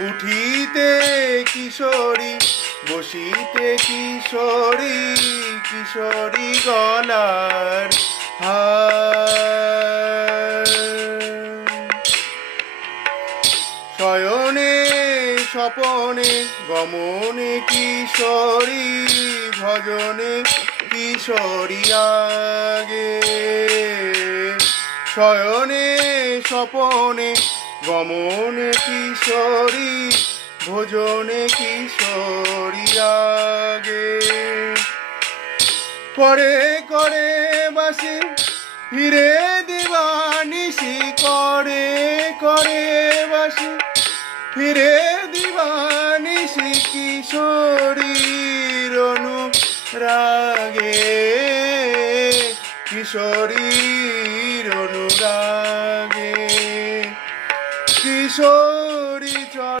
উঠিতে কিশোরী বসিতে কিশোরী, কিশোরী গলার হার। শয়নে স্বপনে গমনে কিশোরী, ভজনে কিশোরী আগে। শয়নে স্বপনে গমনে কিশোরী, ভোজনে কিশোরী আগে। করে করে বাসি ফিরে দিবানিশি, করে করে বাসি ফিরে দিবানিশি, কিশোরীর অনুরাগে, কিশোরী